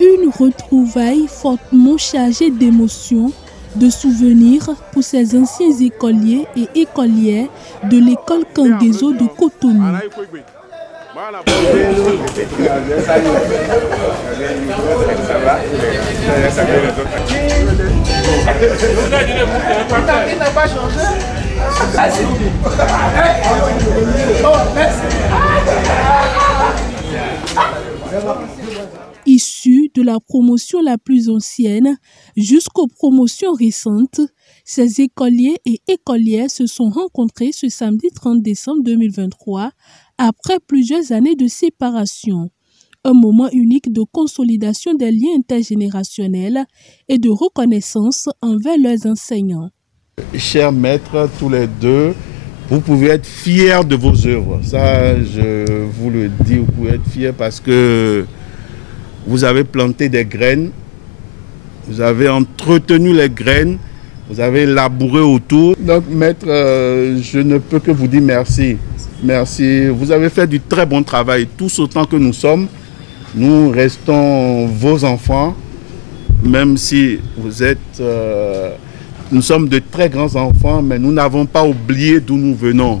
Une retrouvaille fortement chargée d'émotions, de souvenirs pour ces anciens écoliers et écolières de l'école Kangezo de Cotonou. Issus de la promotion la plus ancienne jusqu'aux promotions récentes, ces écoliers et écolières se sont rencontrés ce samedi 30 décembre 2023 après plusieurs années de séparation. Un moment unique de consolidation des liens intergénérationnels et de reconnaissance envers leurs enseignants. Chers maîtres, tous les deux, vous pouvez être fiers de vos œuvres. Ça, je vous le dis, vous pouvez être fiers parce que vous avez planté des graines, vous avez entretenu les graines, vous avez labouré autour. Donc, maître, je ne peux que vous dire merci. Merci. Vous avez fait du très bon travail. Tous autant que nous sommes, nous restons vos enfants, même si vous êtes... nous sommes de très grands enfants, mais nous n'avons pas oublié d'où nous venons.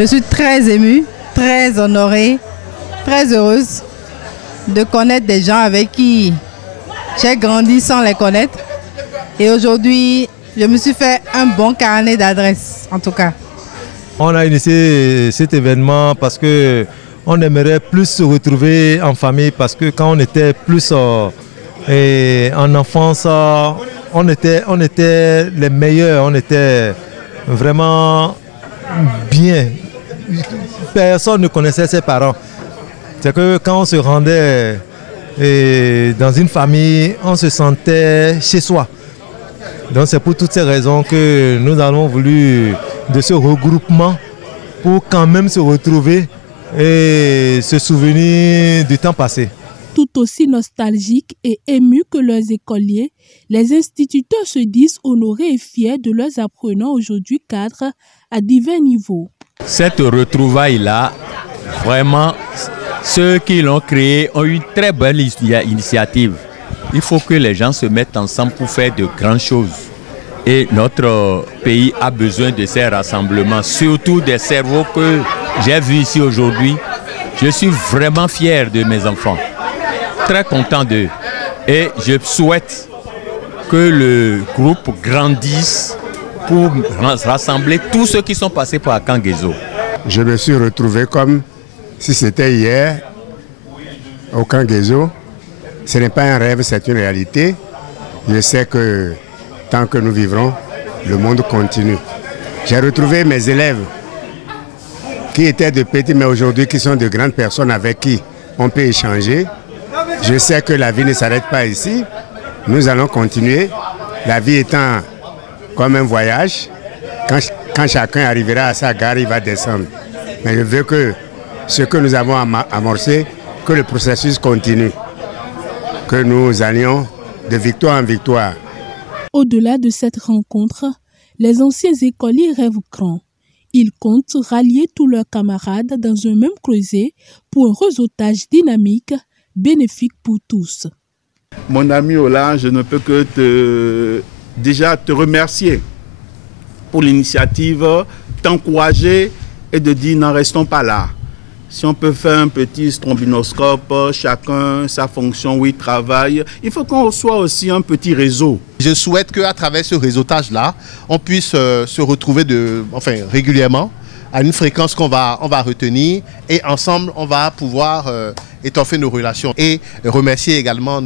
Je suis très émue, très honorée, très heureuse de connaître des gens avec qui j'ai grandi sans les connaître. Et aujourd'hui, je me suis fait un bon carnet d'adresses, en tout cas. On a initié cet événement parce qu'on aimerait plus se retrouver en famille, parce que quand on était plus en enfance, on était les meilleurs, on était vraiment bien. Personne ne connaissait ses parents. C'est que quand on se rendait dans une famille, on se sentait chez soi. Donc c'est pour toutes ces raisons que nous avons voulu de ce regroupement pour quand même se retrouver et se souvenir du temps passé. Tout aussi nostalgiques et émus que leurs écoliers, les instituteurs se disent honorés et fiers de leurs apprenants aujourd'hui cadres à divers niveaux. Cette retrouvaille-là, vraiment, ceux qui l'ont créée ont eu une très belle initiative. Il faut que les gens se mettent ensemble pour faire de grandes choses. Et notre pays a besoin de ces rassemblements, surtout des cerveaux que j'ai vus ici aujourd'hui. Je suis vraiment fier de mes enfants. Très content d'eux et je souhaite que le groupe grandisse pour rassembler tous ceux qui sont passés par Kangezo. Je me suis retrouvé comme si c'était hier au Kangezo. Ce n'est pas un rêve, c'est une réalité. Je sais que tant que nous vivrons, le monde continue. J'ai retrouvé mes élèves qui étaient de petits mais aujourd'hui qui sont de grandes personnes avec qui on peut échanger. Je sais que la vie ne s'arrête pas ici. Nous allons continuer. La vie étant comme un voyage. Quand chacun arrivera à sa gare, il va descendre. Mais je veux que ce que nous avons amorcé, que le processus continue. Que nous allions de victoire en victoire. Au-delà de cette rencontre, les anciens écoliers rêvent grand. Ils comptent rallier tous leurs camarades dans un même creuset pour un réseautage dynamique bénéfique pour tous. Mon ami Ola, je ne peux que te remercier pour l'initiative, t'encourager et de dire n'en restons pas là. Si on peut faire un petit strombinoscope, chacun sa fonction où il travaille, il faut qu'on soit aussi un petit réseau. Je souhaite qu'à travers ce réseautage-là, on puisse se retrouver régulièrement à une fréquence qu'on va retenir et ensemble on va pouvoir étoffer nos relations et remercier également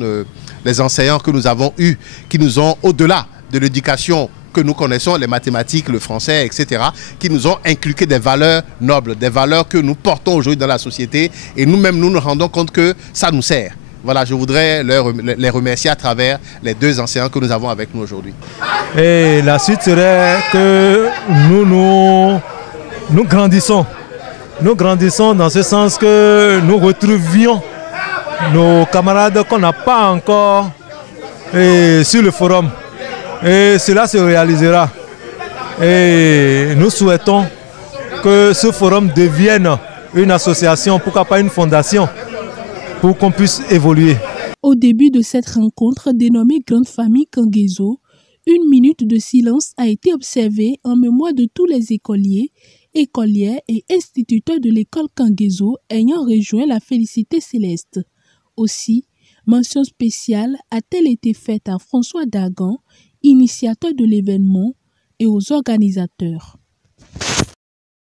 les enseignants que nous avons eus qui nous ont, au-delà de l'éducation que nous connaissons, les mathématiques, le français, etc., qui nous ont inculqué des valeurs nobles, des valeurs que nous portons aujourd'hui dans la société et nous-mêmes nous rendons compte que ça nous sert. Voilà, je voudrais les remercier à travers les deux enseignants que nous avons avec nous aujourd'hui. Et la suite serait que nous grandissons. Nous grandissons dans ce sens que nous retrouvions nos camarades qu'on n'a pas encore sur le forum. Et cela se réalisera. Et nous souhaitons que ce forum devienne une association, pourquoi pas une fondation, pour qu'on puisse évoluer. Au début de cette rencontre dénommée Grande Famille Kangezo, une minute de silence a été observée en mémoire de tous les écoliers, écolières et instituteurs de l'école Kangezo ayant rejoint la Félicité Céleste. Aussi, mention spéciale a-t-elle été faite à François Dagan, initiateur de l'événement, et aux organisateurs.